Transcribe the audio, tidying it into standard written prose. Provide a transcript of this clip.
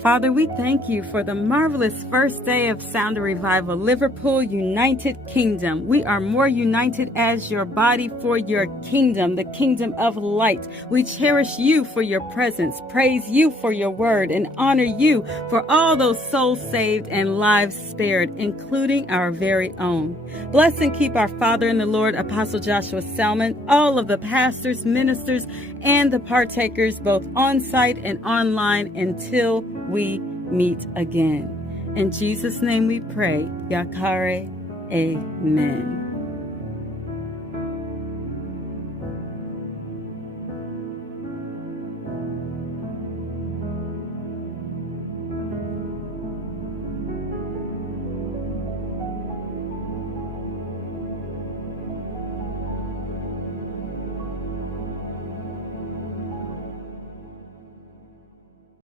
Father, we thank you for the marvelous first day of Sound of Revival, Liverpool United Kingdom. We are more united as your body for your kingdom, the kingdom of light. We cherish you for your presence, praise you for your word, and honor you for all those souls saved and lives spared, including our very own. Bless and keep our Father in the Lord, Apostle Joshua Selman, all of the pastors, ministers, and the partakers, both on site and online, until we meet again. In Jesus' name we pray. Yakare. Amen.